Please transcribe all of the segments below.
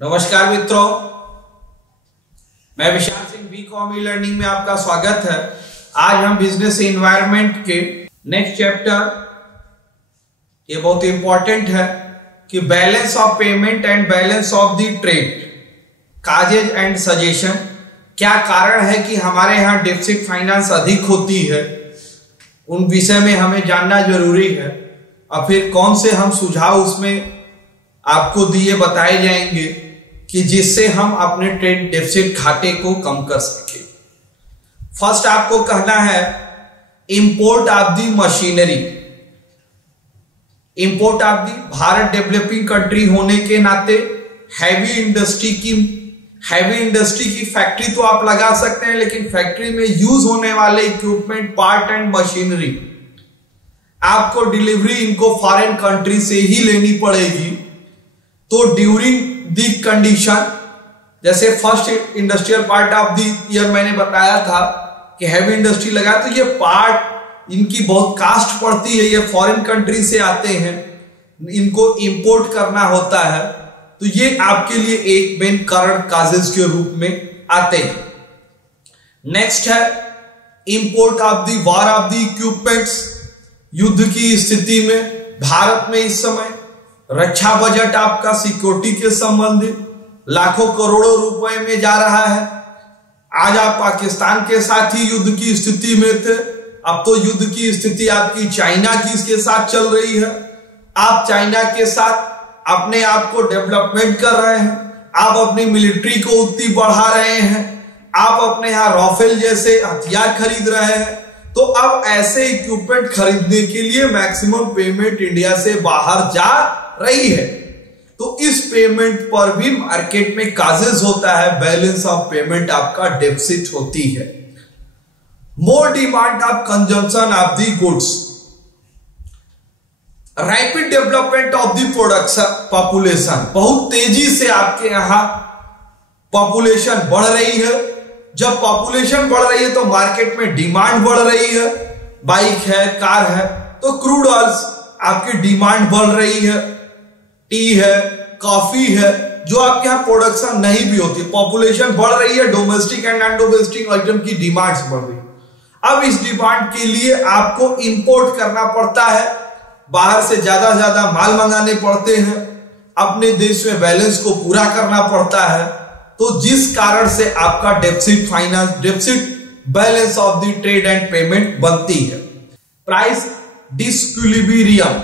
नमस्कार मित्रों, मैं Vishal Singh BCom e learning में आपका स्वागत है। आज हम बिजनेस एनवायरनमेंट के नेक्स्ट चैप्टर, ये बहुत इंपॉर्टेंट है कि balance of payment and balance of the trade, causes and suggestion. क्या कारण है कि हमारे यहाँ डेफिसिट फाइनेंस अधिक होती है, उन विषय में हमें जानना जरूरी है। और फिर कौन से हम सुझाव उसमें आपको दिए बताए जाएंगे कि जिससे हम अपने ट्रेड डेफिसिट घाटे को कम कर सके। फर्स्ट आपको कहना है import of the machinery. Import of the, Bharat developing country होने के नाते हैवी इंडस्ट्री की फैक्ट्री तो आप लगा सकते हैं, लेकिन फैक्ट्री में यूज होने वाले इक्विपमेंट, पार्ट एंड मशीनरी आपको डिलीवरी इनको फॉरेन कंट्री से ही लेनी पड़ेगी। तो ड्यूरिंग दी कंडीशन, जैसे first industrial part of the year मैंने बताया था कि हैवी इंडस्ट्री लगा, तो ये पार्ट इनकी बहुत कास्ट पड़ती है, ये फॉरेन कंट्री से आते हैं, इनको इंपोर्ट करना होता है। तो ये आपके लिए एक मेन कारण काजेज के रूप में आते हैं। नेक्स्ट है import of the war of the equipments. युद्ध की स्थिति में भारत में इस समय रक्षा बजट आपका सिक्योरिटी के संबंधित लाखों करोड़ों रुपए में जा रहा है। आज आप पाकिस्तान के साथ ही युद्ध की स्थिति में थे, अब तो युद्ध की स्थिति आपकी चाइना की इसके साथ चल रही है। आप चाइना के साथ अपने आप को डेवलपमेंट कर रहे हैं, आप अपनी मिलिट्री को उतनी बढ़ा रहे हैं, आप अपने यहां राफेल जैसे हथियार खरीद रहे हैं। तो अब ऐसे इक्विपमेंट खरीदने के लिए मैक्सिमम पेमेंट इंडिया से बाहर जा रही है। तो इस पेमेंट पर भी मार्केट में काजेज होता है, बैलेंस ऑफ पेमेंट आपका डेफिसिट होती है। More demand of consumption of the goods, rapid development of the production population, बहुत तेजी से आपके यहां पॉपुलेशन बढ़ रही है। जब पॉपुलेशन बढ़ रही है तो मार्केट में डिमांड बढ़ रही है, बाइक है, कार है, तो क्रूड ऑयल्स आपकी डिमांड बढ़ रही है, टी है, कॉफी है, जो आपके यहां प्रोडक्शन नहीं भी होती। पॉपुलेशन बढ़ रही है, domestic and non domestic item की डिमांड्स बढ़ रही है। अब इस डिमांड के लिए आपको इंपोर्ट करना पड़ता है, बाहर से ज्यादा माल मंगाने पड़ते हैं, अपने देश में बैलेंस को पूरा करना पड़ता है। तो जिस कारण से आपका deficit finance, deficit balance of the trade and payment बनती है। Price disequilibrium,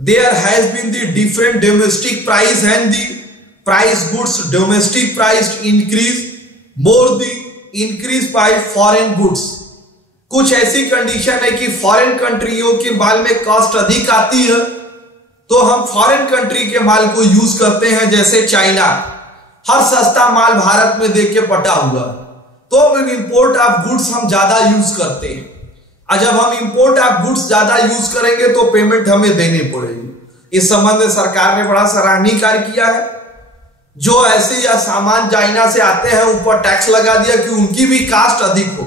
there has been the different domestic price and the price goods domestic price increase more the increase by foreign goods। कुछ ऐसी condition है कि foreign कंट्रियों के माल में cost अधिक आती है, तो हम फॉरेन कंट्री के माल को यूज करते हैं। जैसे चाइना हर सस्ता माल भारत में देके पटा हुआ, तो इंपोर्ट ऑफ गुड्स हम ज्यादा यूज करते हैं। और जब हम इंपोर्ट ऑफ गुड्स ज्यादा यूज करेंगे तो पेमेंट हमें देनी पड़ेगी। इस संबंध में सरकार ने बड़ा सराहनीय कार्य किया है। जो ऐसे या सामान चाइना से आते हैं ऊपर टैक्स लगा दिया कि उनकी भी कास्ट अधिक हो।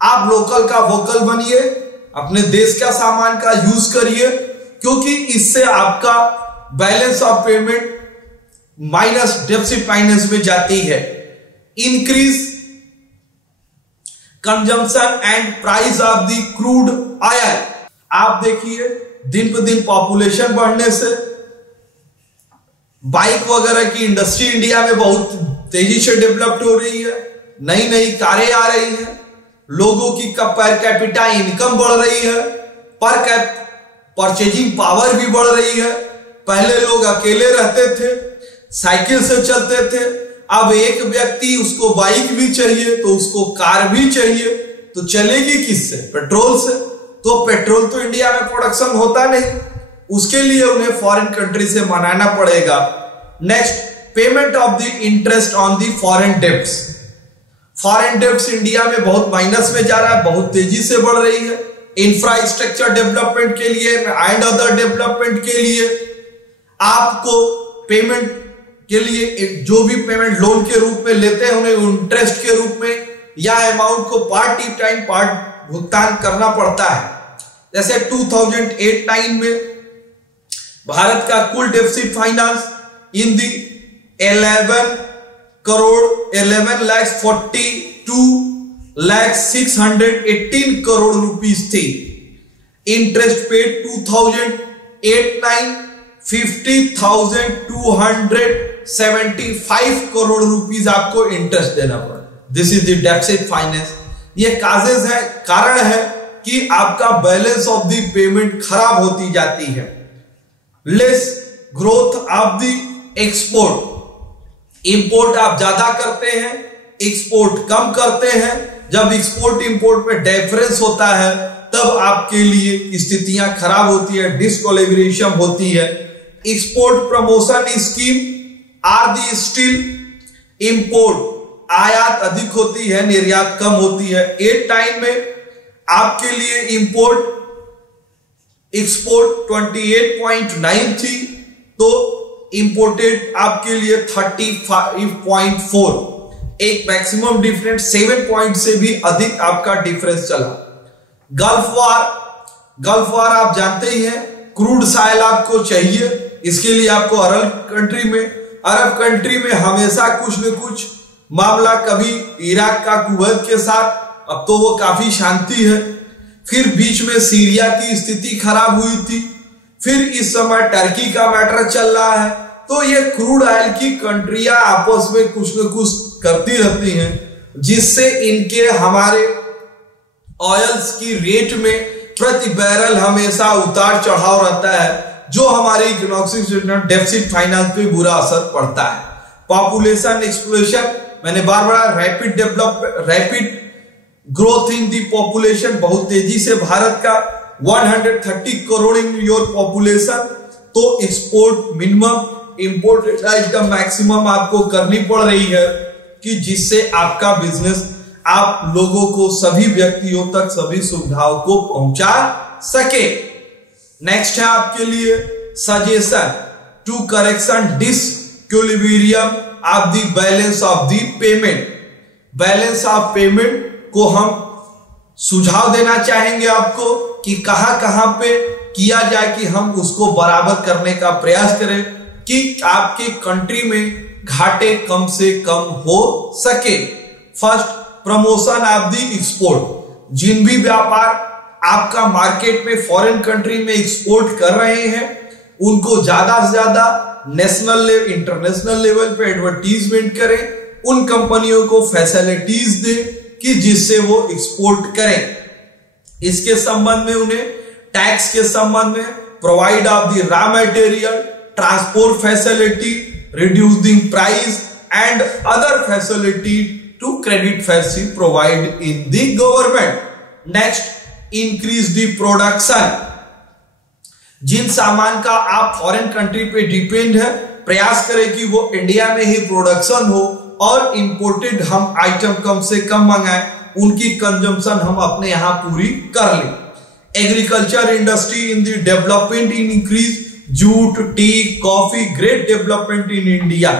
आप लोकल का वोकल बनिए, अपने देश का सामान का यूज करिए, क्योंकि इससे आपका balance of payment minus deficit finance में जाती है। Increase consumption and price of the crude oil, आप देखिए दिन पर दिन पॉपुलेशन बढ़ने से बाइक वगैरह की इंडस्ट्री इंडिया में बहुत तेजी से डेवलप्ड हो रही है, नई नई कारें आ रही हैं, लोगों की पर कैपिटा इनकम बढ़ रही है, परचेजिंग पावर भी बढ़ रही है। पहले लोग अकेले रहते थे, साइकिल से चलते थे, अब एक व्यक्ति, उसको बाइक भी चाहिए तो उसको कार भी चाहिए, तो चलेगी किससे? पेट्रोल से। तो पेट्रोल तो इंडिया में प्रोडक्शन होता नहीं, उसके लिए उन्हें फॉरेन कंट्री से मंगाना पड़ेगा। Next, payment of the interest on the foreign debts. Foreign debts India में बहुत माइनस में जा रहा है, बहुत तेजी से बढ़ रही है। इंफ्रास्ट्रक्चर डेवलपमेंट के लिए एंड अदर डेवलपमेंट के लिए आपको पेमेंट के लिए जो भी पेमेंट लोन के रूप में लेते हैं उन्हें इंटरेस्ट के रूप में या अमाउंट को पार्ट टाइम पार्ट भुगतान करना पड़ता है। जैसे 2008-9 में भारत का कुल डेफिसिट फाइनेंस इन दी 11,42,618 करोड़ रुपीस थी। इंटरेस्ट पेड 50,275 करोड़ रुपीस आपको इंटरेस्ट देना पड़ा। This is the deficit finance. ये काजेज है, कारण है कि आपका बैलेंस ऑफ द पेमेंट खराब होती जाती है। Less growth of the export, import आप ज्यादा करते हैं, एक्सपोर्ट कम करते हैं। जब एक्सपोर्ट इंपोर्ट में डिफरेंस होता है तब आपके लिए स्थितियां खराब होती है, डिसकोलेब्रेशन होती है। Export promotion scheme are the still import, आयात अधिक होती है, निर्यात कम होती है। एक टाइम में आपके लिए इंपोर्ट एक्सपोर्ट 28.9 थी तो इंपोर्टेड आपके लिए 35.4, एक मैक्सिमम डिफरेंस 7 पॉइंट से भी अधिक आपका डिफरेंस चला। गल्फ वार आप जानते ही हैं, क्रूड साइल आपको चाहिए, इसके लिए आपको अरब कंट्री में हमेशा कुछ न कुछ मामला, कभी इराक का कुवैत के साथ, अब तो वो काफी शांति है। फिर बीच में सीरिया की स्थिति खराब हुई थी, फिर इस समय टर्की का मैटर चल रहा है। तो ये क्रूड ऑयल की कंट्रियां आपस में कुछ न कुछ करती रहती हैं, जिससे इनके हमारे ऑयल्स की रेट में प्रति बैरल हमेशा उतार चढ़ाव रहता है, जो हमारी इकोनॉमिक डेफिसिट फाइनेंस पे बुरा असर पड़ता है। पॉपुलेशन एक्सप्लोशन, मैंने बार बार rapid growth in the population, बहुत तेजी से भारत का 130 करोड़ इन योर पॉपुलेशन, तो export minimum, import item maximum आपको करनी पड़ रही है, कि जिससे आपका बिजनेस आप लोगों को, सभी व्यक्तियों तक सभी सुविधाओं को पहुंचा सके। नेक्स्ट है आपके लिए suggestion to correction disequilibrium of the balance of the payment. Balance of payment को हम सुझाव देना चाहेंगे आपको कि कहां पे किया जाए कि हम उसको बराबर करने का प्रयास करें, कि आपके कंट्री में घाटे कम से कम हो सके। First, promotion of the export. जिन भी व्यापार आपका मार्केट में फॉरेन कंट्री में एक्सपोर्ट कर रहे हैं, उनको ज्यादा से ज्यादा नेशनल लेवल, इंटरनेशनल लेवल पे एडवर्टीजमेंट करें, उन कंपनियों को फैसिलिटीज दें कि जिससे वो एक्सपोर्ट करें। इसके संबंध में उन्हें टैक्स के संबंध में provide of the raw material, transport facility, reducing price and other facility to credit facility provide in the government. Next, increase the production. जिन सामान का आप फॉरेन कंट्री पे डिपेंड है, प्रयास करें कि वो इंडिया में ही प्रोडक्शन हो और इंपोर्टेड हम आइटम कम से कम मंगाएं, उनकी कंजम्पशन हम अपने यहां पूरी कर लें। Agriculture industry in the development in increase, jute, tea, coffee, great development in India.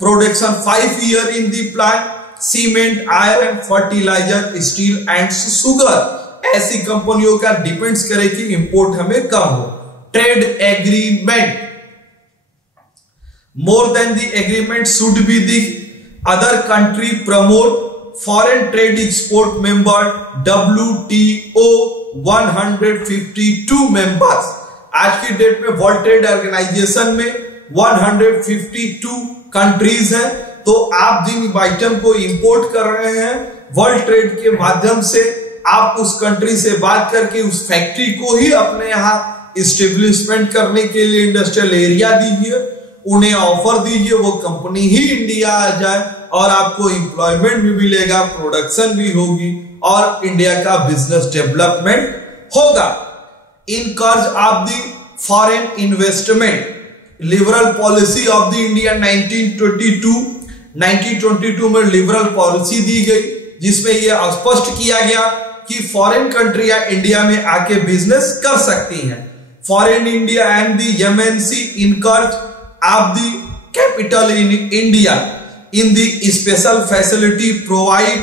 Production 5 year in the plant, cement, iron, fertiliser, steel and sugar. ऐसी कंपनियों का डिपेंड्स करे कि इंपोर्ट हमें कम हो। Trade agreement, more than the agreement should be the other country promote foreign trade export member WTO 152 members। आज की date में वर्ल्ड ट्रेड ऑर्गेनाइजेशन में 152 कंट्रीज हैं। तो आप जिन आइटम को इंपोर्ट कर रहे हैं, वर्ल्ड ट्रेड के माध्यम से आप उस कंट्री से बात करके उस फैक्ट्री को ही अपने यहाँ इस्टेब्लिशमेंट करने के लिए इंडस्ट्रियल एरिया दीजिए, उन्हें ऑफर दीजिए, वो कंपनी ही इंडिया आ जाए और आपको एम्प्लॉयमेंट भी मिलेगा, प्रोडक्शन भी होगी और इंडिया का बिजनेस डेवलपमेंट होगा। Encourage of the foreign investment, liberal policy of the India 1922 में लिबरल पॉलिसी दी गई, जिसमें यह स्पष्ट किया गया कि फॉरेन कंट्रियां इंडिया में आके बिजनेस कर सकती हैं। Foreign India and the MNC encourage of the capital in India in the special facility provide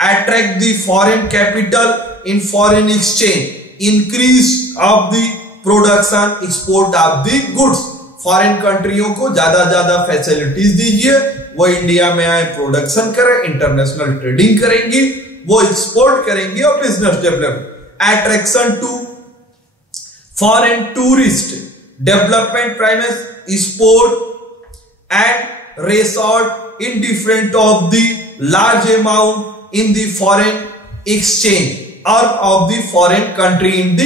attract the foreign capital in foreign exchange, increase of the production, export of the goods। Foreign कंट्रियों को ज्यादा facilities दीजिए, वो India में आए, production करें, international trading करेंगी, वो एक्सपोर्ट करेंगी और business development. Attraction to foreign tourist, development premises, sport and resort in different of the large amount in the foreign exchange और of the foreign country in the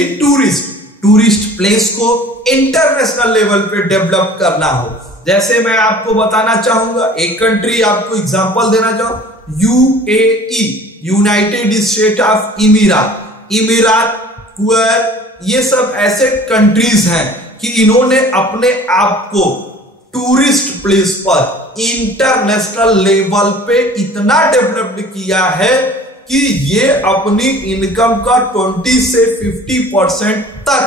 tourist place को international level पे develop करना हो। जैसे मैं आपको बताना चाहूंगा, एक कंट्री आपको एग्जांपल देना चाहूं, UAE, United State of Emirates, Kuwait, ये सब ऐसे कंट्रीज हैं कि इन्होंने अपने आप को टूरिस्ट प्लेस पर इंटरनेशनल लेवल पे इतना डेवलप्ड किया है कि ये अपनी इनकम का 20 से 50% तक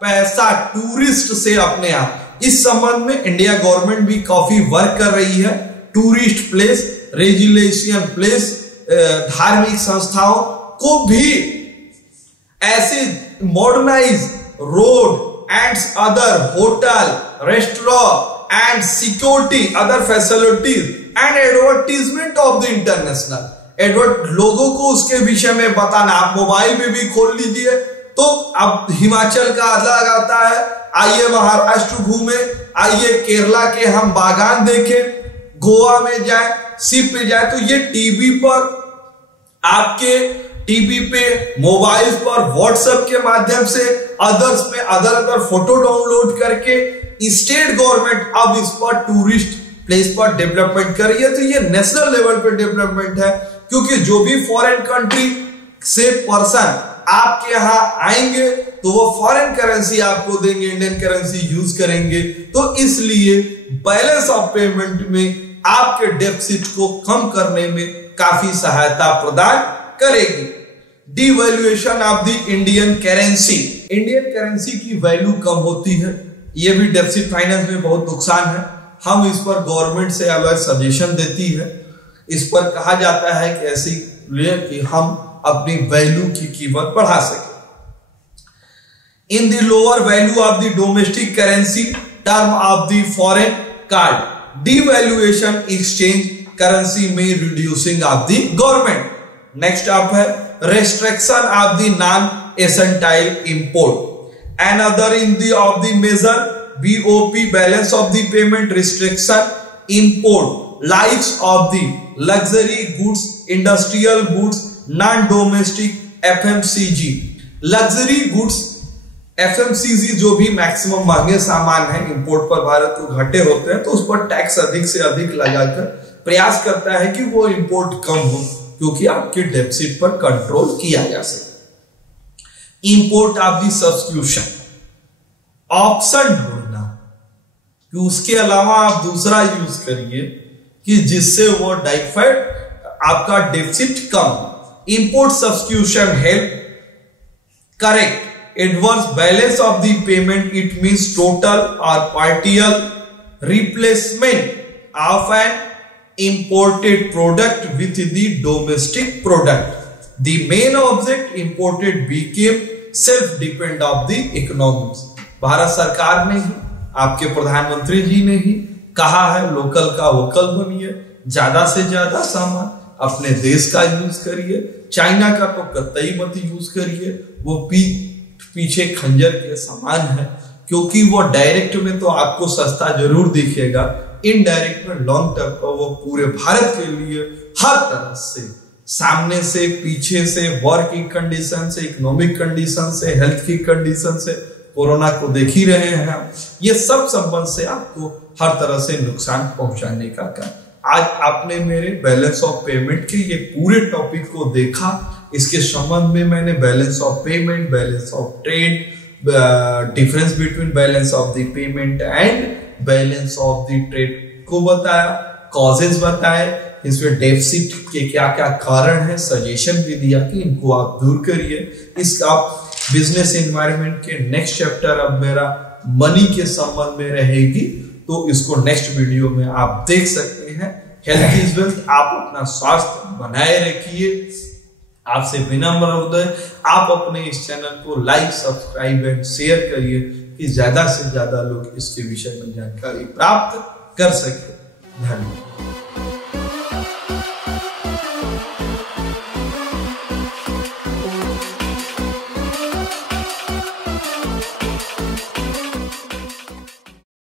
पैसा टूरिस्ट से अपने आप, इस संबंध में इंडिया गवर्नमेंट भी काफी वर्क कर रही है। टूरिस्ट प्लेस, रेजिलेशन प्लेस, धार्मिक संस्थाओं को भी ऐसे modernise road and other hotel, restaurant and security, other facilities and advertisement of the international लोगों को उसके विषय में बताना। आप मोबाइल में भी खोल लीजिए तो अब हिमाचल का अलग आता है, आइए महाराष्ट्र घूमे, आइए केरला के हम बागान देखें, गोवा में जाए, शिप पे जाए, तो ये टीवी पर, आपके टीवी पे, मोबाइल पर, व्हाट्सएप के माध्यम से, अदर्स में अदर फोटो डाउनलोड करके स्टेट गवर्नमेंट अब इस पर टूरिस्ट प्लेस पर डेवलपमेंट कर रही है। तो ये नेशनल लेवल पे डेवलपमेंट है, क्योंकि जो भी फॉरेन कंट्री से पर्सन आपके यहां आएंगे तो वो फॉरेन करेंसी आपको देंगे, इंडियन करेंसी यूज करेंगे, तो इसलिए बैलेंस ऑफ पेमेंट में आपके डेफिसिट को कम करने में काफी सहायता प्रदान करेगी। Devaluation of the Indian currency, Indian currency की वैल्यू कम होती है, ये भी डेफिसिट फाइनेंस में बहुत नुकसान है। हम इस पर गवर्नमेंट से अलग सजेशन देती है, इस पर कहा जाता है कि ऐसी कि हम अपनी वैल्यू की कीमत बढ़ा सके। In the lower value of the domestic currency term of the foreign card, devaluation exchange currency में reducing of the government. Next आप है restriction of the non-essential import. Another in the of the measure BOP, balance of the payment restriction import likes of the luxury goods, industrial goods, non-domestic FMCG. Luxury goods FMCG जो भी maximum महंगे सामान है import पर भारत को घटे होते हैं, तो उस पर टैक्स अधिक से अधिक लगाकर प्रयास करता है कि वो इंपोर्ट कम हो, क्योंकि आपके डेफिसिट पर कंट्रोल किया जा सके। Import of the substitution, option ढूंढना कि उसके अलावा आप दूसरा यूज करिए कि जिससे वो डाइफाइड आपका डेफिसिट कम। Import substitution help correct adverse balance of the payment, it means total और partial replacement of an imported product with the domestic product. The main object imported became self-dependent of the economics. Bharat सरकार ने ही, आपके प्रधानमंत्री जी ने ही कहा है local का vocal बनिए, ज्यादा से ज्यादा सामान अपने देश का यूज करिए, चाइना का तो कतई मत यूज करिए, वो पीछे खंजर के समान है, क्योंकि वो डायरेक्ट में तो आपको सस्ता जरूर दिखेगा, इनडायरेक्ट में लॉन्ग टर्म पर वो पूरे भारत के लिए हर तरह से, सामने से, पीछे से, वर्क की कंडीशन से, इकोनॉमिक कंडीशन से, हेल्थ की कंडीशन से, कोरोना को देख ही रहे हैं, ये सब संबंध से आपको हर तरह से नुकसान पहुंचाने का काम। आज आपने मेरे बैलेंस ऑफ पेमेंट के ये पूरे टॉपिक को देखा, इसके संबंध में मैंने balance of payment, balance of trade, difference between balance of the payment and balance of the trade को बताया, कॉजेज बताए, इसमें डेफिसिट के क्या क्या कारण है, सजेशन भी दिया कि इनको आप दूर करिए। इसका बिजनेस एनवायरनमेंट के नेक्स्ट चैप्टर अब मेरा मनी के संबंध में रहेगी, तो इसको नेक्स्ट वीडियो में आप देख सकते हैं। हेल्थ इज वेल्थ, आप अपना स्वास्थ्य बनाए रखिए। आपसे विनम्र अनुरोध है, आप अपने इस चैनल को लाइक, सब्सक्राइब एंड शेयर करिए, कि ज्यादा से ज्यादा लोग इसके विषय में जानकारी प्राप्त कर सके। धन्यवाद।